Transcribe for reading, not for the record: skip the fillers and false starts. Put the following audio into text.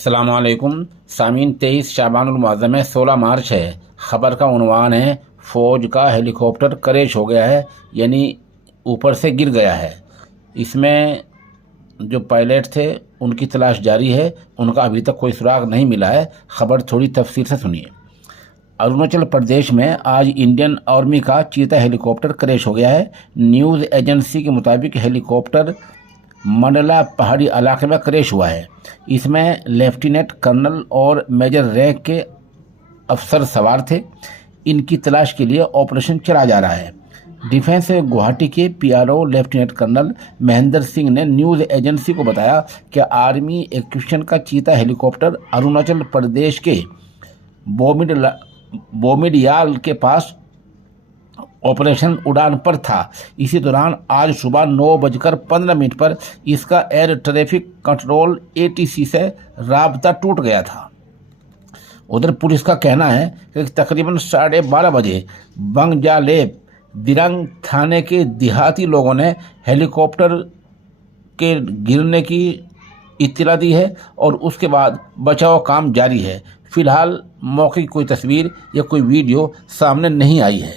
अस्सलामुअलैकुम सामीन। 23 शाबानुल मुअज़्ज़म है, 16 मार्च है। ख़बर का उन्वान है फ़ौज का हेलीकॉप्टर क्रैश हो गया है, यानी ऊपर से गिर गया है। इसमें जो पायलट थे उनकी तलाश जारी है, उनका अभी तक कोई सुराग नहीं मिला है। ख़बर थोड़ी तफसील से सुनिए। अरुणाचल प्रदेश में आज इंडियन आर्मी का चीता हेलीकॉप्टर क्रैश हो गया है। न्यूज़ एजेंसी के मुताबिक हेलीकॉप्टर मंडला पहाड़ी इलाके में क्रैश हुआ है। इसमें लेफ्टिनेंट कर्नल और मेजर रैंक के अफसर सवार थे। इनकी तलाश के लिए ऑपरेशन चला जा रहा है। डिफेंस गुवाहाटी के PRO lieutenant colonel Mahendra Singh ने न्यूज़ एजेंसी को बताया कि आर्मी एक्विजिशन का चीता हेलीकॉप्टर अरुणाचल प्रदेश के बोमिडियाल के पास ऑपरेशन उड़ान पर था। इसी दौरान आज सुबह 9:15 पर इसका एयर ट्रैफिक कंट्रोल एटीसी से राब्ता टूट गया था। उधर पुलिस का कहना है कि तकरीबन 12:30 बजे बंगजालेब दिरंग थाने के देहाती लोगों ने हेलीकॉप्टर के गिरने की इत्तला दी है और उसके बाद बचाव काम जारी है। फिलहाल मौके की कोई तस्वीर या कोई वीडियो सामने नहीं आई है।